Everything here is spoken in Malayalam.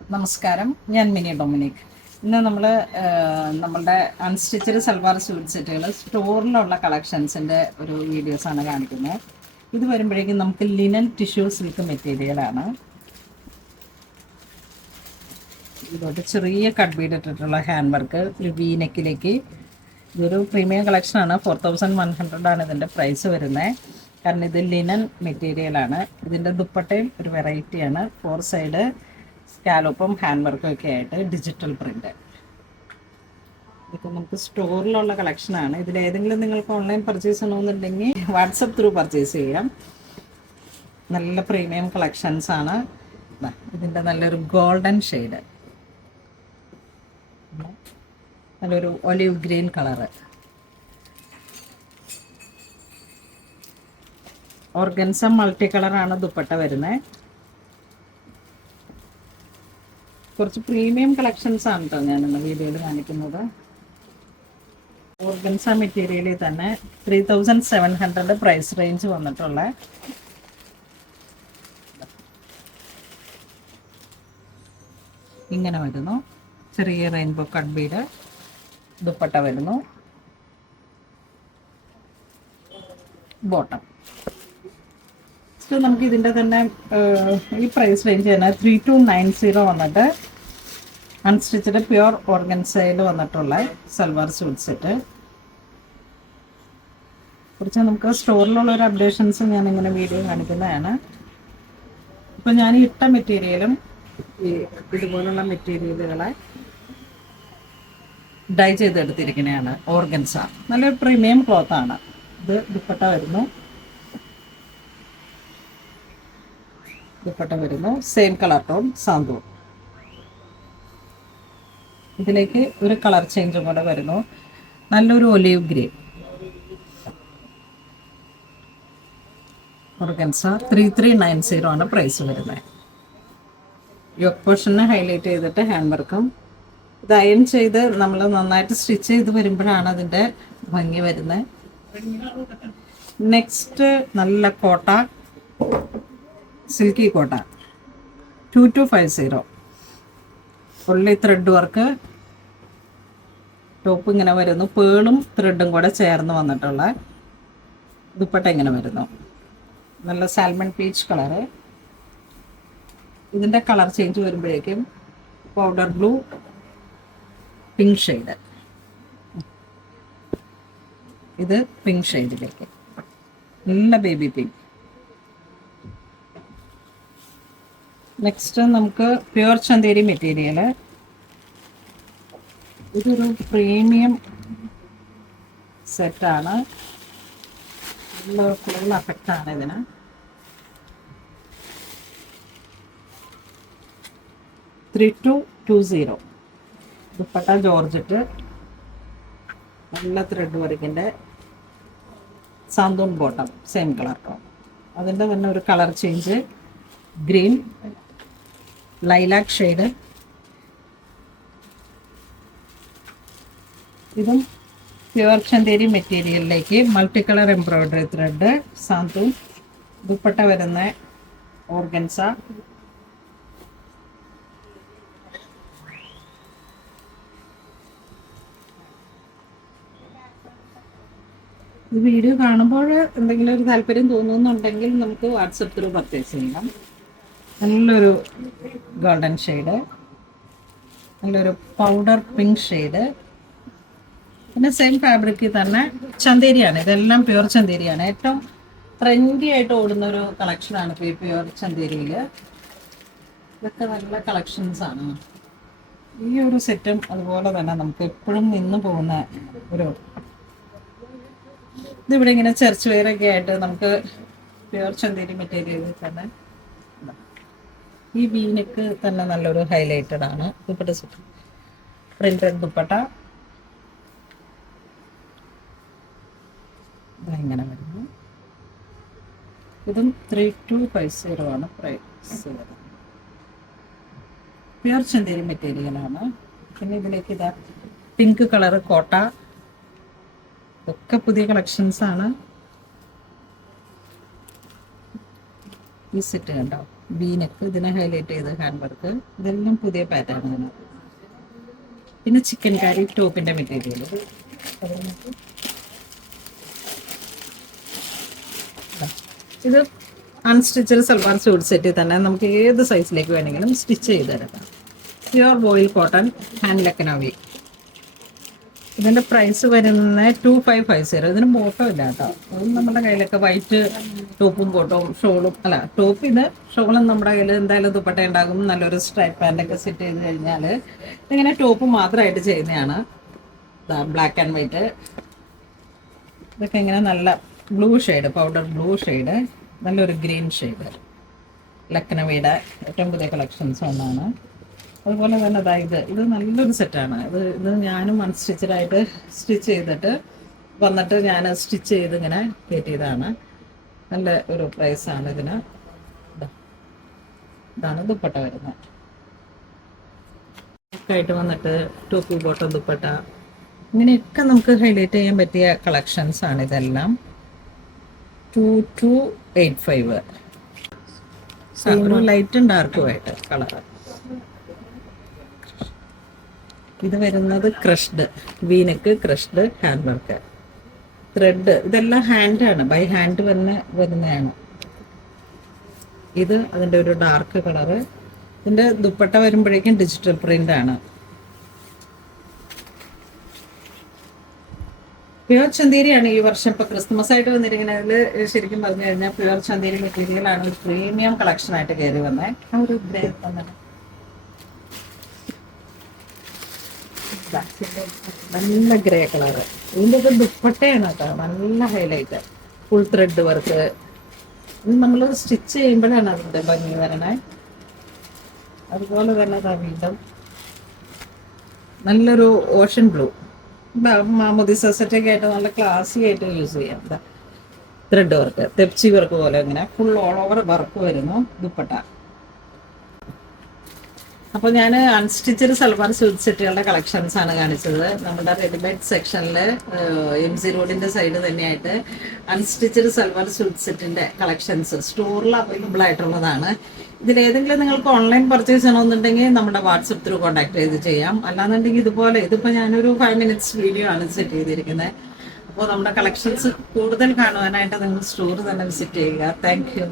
നമസ്കാരം, ഞാൻ മിനി ഡൊമിനിക്. ഇന്ന് നമ്മൾ നമ്മളുടെ അൺസ്റ്റിച്ചഡ് സൽവാർ സ്യൂട്ട് സെറ്റുകൾ സ്റ്റോറിലുള്ള കളക്ഷൻസിൻ്റെ ഒരു വീഡിയോസാണ് കാണിക്കുന്നത്. ഇത് വരുമ്പോഴേക്കും നമുക്ക് ലിനൻ ടിഷ്യൂ സിൽക്ക് മെറ്റീരിയലാണ്. ഇതോട്ട് ചെറിയ കട്ട് ബീഡ് ഇട്ടിട്ടുള്ള ഹാൻഡ് വർക്ക് ഒരു വീനെക്കിലേക്ക്. ഇതൊരു പ്രീമിയം കളക്ഷനാണ്. 4100 ആണ് ഇതിൻ്റെ പ്രൈസ് വരുന്നത്. കാരണം ഇത് ലിനൻ മെറ്റീരിയലാണ്. ഇതിൻ്റെ ദുപ്പട്ടയും ഒരു വെറൈറ്റിയാണ്. 4 സൈഡ് സ്കാലോപ്പും ഹാൻഡ് വർക്കും ഒക്കെ ആയിട്ട് ഡിജിറ്റൽ പ്രിൻ്റ്. ഇതൊക്കെ നമുക്ക് സ്റ്റോറിലുള്ള കളക്ഷനാണ്. ഇതിലേതെങ്കിലും നിങ്ങൾക്ക് ഓൺലൈൻ പർച്ചേസ് ചെയ്യണമെന്നുണ്ടെങ്കിൽ വാട്സപ്പ് ത്രൂ പർച്ചേസ് ചെയ്യാം. നല്ല പ്രീമിയം കളക്ഷൻസാണ്. ഇതിൻ്റെ നല്ലൊരു ഗോൾഡൻ ഷെയ്ഡ്, നല്ലൊരു olive green colour, organza multi കളറാണ് ദുപ്പട്ട വരുന്നത്. കുറച്ച് പ്രീമിയം കളക്ഷൻസ് ആണ് കേട്ടോ ഞാനിന്ന് വീഡിയോയിൽ കാണിക്കുന്നത്. ഓർഗൻസ മെറ്റീരിയലിൽ തന്നെ 3700 പ്രൈസ് റേഞ്ച് വന്നിട്ടുള്ള ഇങ്ങനെ വരുന്നു. ചെറിയ റെയിൻബോ കട്ട് ബീഡ് ദുപ്പട്ട വരുന്നു. ബോട്ടം നമുക്ക് ഇതിൻ്റെ തന്നെ ഈ പ്രൈസ് റേഞ്ച് തന്നെ 3290 വന്നിട്ട് അൺസ്റ്റിച്ചഡ് പ്യുവർ ഓർഗൻസയിൽ വന്നിട്ടുള്ള സൽവാർ സ്യൂട്ട് സെറ്റ്. കുറച്ച് നമുക്ക് സ്റ്റോറിലുള്ള ഒരു അപ്ഡേഷൻസ് ഞാനിങ്ങനെ വീഡിയോ കാണിക്കുന്നതാണ്. ഇപ്പം ഞാൻ ഇട്ട മെറ്റീരിയലും ഈ ഇതുപോലുള്ള മെറ്റീരിയലുകളെ ഡൈ ചെയ്തെടുത്തിരിക്കുന്നതാണ്. ഓർഗൻസ നല്ലൊരു പ്രീമിയം ക്ലോത്താണ്. ഇത് ദുപ്പട്ട വരുന്നു. ദുപ്പട്ട വരുന്നു സെയിം കളർ ടോൺ സാന്തൂർ. ഇതിലേക്ക് ഒരു കളർ ചേഞ്ചും കൂടെ വരുന്നു. നല്ലൊരു ഒലീവ് ഗ്രീൻ. ഓർഗൻസ 3390 ആണ് പ്രൈസ് വരുന്നത്. യോക്ക് പോർഷനെ ഹൈലൈറ്റ് ചെയ്തിട്ട് ഹാൻഡ് വർക്കും ഇത് അയൺ ചെയ്ത് നമ്മൾ നന്നായിട്ട് സ്റ്റിച്ച് ചെയ്ത് വരുമ്പോഴാണ് അതിൻ്റെ ഭംഗി വരുന്നത്. നെക്സ്റ്റ് നല്ല കോട്ട, സിൽക്കി കോട്ട 2250. Fully thread work. ടോപ്പ് ഇങ്ങനെ വരുന്നു. പേളും ത്രെഡും കൂടെ ചേർന്ന് വന്നിട്ടുള്ള ദുപ്പട്ട ഇങ്ങനെ വരുന്നു. നല്ല സാൽമൺ പീച്ച് കളറ്. ഇതിൻ്റെ കളർ ചേഞ്ച് വരുമ്പോഴേക്കും പൗഡർ ബ്ലൂ, പിങ്ക് ഷെയ്ഡ്. ഇത് പിങ്ക് ഷെയ്ഡിലേക്ക് നല്ല ബേബി പിങ്ക്. നെക്സ്റ്റ് നമുക്ക് പ്യുവർ ചന്തേരി മെറ്റീരിയൽ. ഇതൊരു പ്രീമിയം സെറ്റാണ്. നല്ല ഫുൾ എഫക്റ്റാണ് ഇതിന്. $3220. ദുപ്പട്ട ജോർജറ്റ്, നല്ല ത്രെഡ് വർക്കിൻ്റെ santoon bottom same colour tone. അതിൻ്റെ തന്നെ ഒരു colour change green, lilac shade. ഇതും പ്യുവർ ചന്തേരി മെറ്റീരിയലിലേക്ക് multi colour embroidery thread santoon. Dupatta വരുന്ന ഓർഗൻസ. ഈ വീഡിയോ കാണുമ്പോൾ എന്തെങ്കിലും ഒരു താല്പര്യം തോന്നുന്നുണ്ടെങ്കിൽ നമുക്ക് വാട്സപ്പ് ത്രൂ പർച്ചേസ് ചെയ്യാം. നല്ലൊരു ഗോൾഡൻ ഷെയ്ഡ്, നല്ലൊരു പൗഡർ പിങ്ക് ഷെയ്ഡ്. പിന്നെ സെയിം ഫാബ്രിക്കിൽ തന്നെ ചന്തേരിയാണ്. ഇതെല്ലാം പ്യുവർ ചന്തേരിയാണ്. ഏറ്റവും ട്രെൻഡി ആയിട്ട് ഓടുന്നൊരു കളക്ഷനാണ് ഇപ്പോൾ ഈ പ്യുവർ ചന്തേരിയിൽ. ഇതൊക്കെ നല്ല കളക്ഷൻസാണ്. ഈ ഒരു സെറ്റും അതുപോലെ തന്നെ നമുക്ക് എപ്പോഴും നിന്ന് പോകുന്ന ഒരു ഇതിവിടെ ഇങ്ങനെ ചർച്ച് വെയറൊക്കെ ആയിട്ട് നമുക്ക് പ്യുവർ ചന്തേരി മെറ്റീരിയലിൽ തന്നെ ഈ വീനെക്ക് തന്നെ നല്ലൊരു ഹൈലൈറ്റഡ് ആണ്. ദുപ്പട്ട സെറ്റ് പ്രിന്റഡ് ദുപ്പട്ട ഇങ്ങനെ വരുന്നു. ഇതും 3250 ആണ് പ്രൈസ് വരുന്നത്. പ്യുവർ ചന്തേരി മെറ്റീരിയലാണ്. പിന്നെ ഇതിലേക്ക് ഇതാ പിങ്ക് കളറ് കോട്ട. ഇതൊക്കെ പുതിയ കളക്ഷൻസാണ്. ഈ സെറ്റ് കണ്ടോ, വീനക്ക് ഇതിനെ ഹൈലൈറ്റ് ചെയ്ത് ഹാൻഡ് വർക്ക്. ഇതെല്ലാം പുതിയ പാറ്റേൺ ആണ്. പിന്നെ ചിക്കൻ കറി ടോപ്പിന്റെ മെറ്റീരിയൽ. ഇത് അൺസ്റ്റിച്ചഡ് സൽവാർ സ്യൂട്ട് സെറ്റിൽ തന്നെ നമുക്ക് ഏത് സൈസിലേക്ക് വേണമെങ്കിലും സ്റ്റിച്ച് ചെയ്തെടുക്കാം. Pure voile cotton hand Lucknowi. ഇതിൻ്റെ പ്രൈസ് വരുന്നത് 2550. ഇതിന് ബോട്ടം ഇല്ല കേട്ടോ. അത് നമ്മുടെ കയ്യിലൊക്കെ വൈറ്റ് ടോപ്പും ബോട്ടവും ഷോളും അല്ല ടോപ്പ് ഇത് ഷോളും നമ്മുടെ കയ്യിൽ എന്തായാലും ദുപ്പട്ട ഉണ്ടാകും. നല്ലൊരു സ്ട്രൈപ്പ് പാൻറ്റൊക്കെ സെറ്റ് ചെയ്ത് കഴിഞ്ഞാൽ ഇങ്ങനെ ടോപ്പ് മാത്രമായിട്ട് ചെയ്യുന്നതാണ്. Black and white. ഇതൊക്കെ ഇങ്ങനെ നല്ല blue shade, powder blue shade, നല്ലൊരു ഗ്രീൻ ഷെയ്ഡ്. ലക്നവിയുടെ ഏറ്റവും പുതിയ കളക്ഷൻസ് ഒന്നാണ്. അതുപോലെ തന്നെ ഇത് നല്ലൊരു സെറ്റാണ്. ഇത് ഞാനും അൺസ്റ്റിച്ചഡായിട്ട് സ്റ്റിച്ച് ചെയ്തിട്ട് വന്നിട്ട് ഞാൻ സ്റ്റിച്ച് ചെയ്ത് ഇങ്ങനെ കയറ്റിയതാണ്. നല്ല ഒരു പ്രൈസാണ് ഇതിന്. ഇതാണ് ദുപ്പട്ട വരുന്നത്. ആയിട്ട് വന്നിട്ട് ടോപ്പി ബോട്ടം ദുപ്പട്ട ഇങ്ങനെയൊക്കെ നമുക്ക് ഹൈലൈറ്റ് ചെയ്യാൻ പറ്റിയ കളക്ഷൻസ് ആണ് ഇതെല്ലാം. 2285. ഒരു ലൈറ്റും ഡാർക്കും ആയിട്ട് കളർ. ഇത് വരുന്നത് crushed V-neck, crushed hand work, thread. ഇതെല്ലാം ഹാൻഡാണ്, ബൈ ഹാൻഡ് വരുന്നതാണ്. ഇത് അതിൻ്റെ ഒരു ഡാർക്ക് കളറ്. ഇതിൻ്റെ ദുപ്പട്ട വരുമ്പോഴേക്കും ഡിജിറ്റൽ പ്രിന്റ് ആണ്. പ്യുവർ ചന്തേരിയാണ് ഈ വർഷം ഇപ്പോൾ ക്രിസ്മസ് ആയിട്ട് വന്നിരിക്കുന്നതിൽ. ശരിക്കും പറഞ്ഞു കഴിഞ്ഞാൽ പ്യുവർ ചന്തേരി മെറ്റീരിയലാണ് ഒരു പ്രീമിയം കളക്ഷൻ ആയിട്ട് കയറി വന്നത്. ആ ഒരു ഗ്രേ തന്നെ നല്ല ഗ്രേ കളറ്. ഇതിൻ്റെ ഒക്കെ ദുപ്പട്ടയാണ് കേട്ടോ നല്ല ഹൈലൈറ്റ്. Full thread work. ഇത് നമ്മൾ സ്റ്റിച്ച് ചെയ്യുമ്പോഴാണ് അതിൻ്റെ ഭംഗി വരണേ. അതുപോലെ തന്നെ വീണ്ടും നല്ലൊരു ഓഷൻ ബ്ലൂ. മാമോദി സെറ്റൊക്കെ ആയിട്ട് നല്ല ക്ലാസി ആയിട്ട് യൂസ് ചെയ്യാം. ത്രെഡ് വർക്ക്, തെപ്ചി വർക്ക് പോലെ ഇങ്ങനെ ഫുൾ ഓൾ ഓവർ വർക്ക് വരുന്നു ദുപ്പട്ട. അപ്പോൾ ഞാൻ അൺസ്റ്റിച്ചഡ് സൽവാർ സ്യൂട്ട് സെറ്റുകളുടെ കളക്ഷൻസ് ആണ് കാണിച്ചത്. നമ്മുടെ റെഡിമെയ്ഡ് സെക്ഷനിൽ MG റോഡിൻ്റെ സൈഡ് തന്നെയായിട്ട് അൺസ്റ്റിച്ചഡ് സൽവാർ സ്യൂട്ട് സെറ്റിൻ്റെ കളക്ഷൻസ് സ്റ്റോറിൽ അവൈലബിൾ ആയിട്ടുള്ളതാണ്. ഇതിലേതെങ്കിലും നിങ്ങൾക്ക് ഓൺലൈൻ പർച്ചേസ് ചെയ്യണമെന്നുണ്ടെങ്കിൽ നമ്മുടെ വാട്സപ്പ് ത്രൂ കോൺടാക്ട് ചെയ്ത് ചെയ്യാം. അല്ലാന്നുണ്ടെങ്കിൽ ഇതിപ്പോൾ ഞാനൊരു 5 minutes വീഡിയോ ആണ് സെറ്റ് ചെയ്തിരിക്കുന്നത്. അപ്പോൾ നമ്മുടെ കളക്ഷൻസ് കൂടുതൽ കാണുവാനായിട്ട് നിങ്ങൾ സ്റ്റോർ തന്നെ വിസിറ്റ് ചെയ്യുക. Thank you.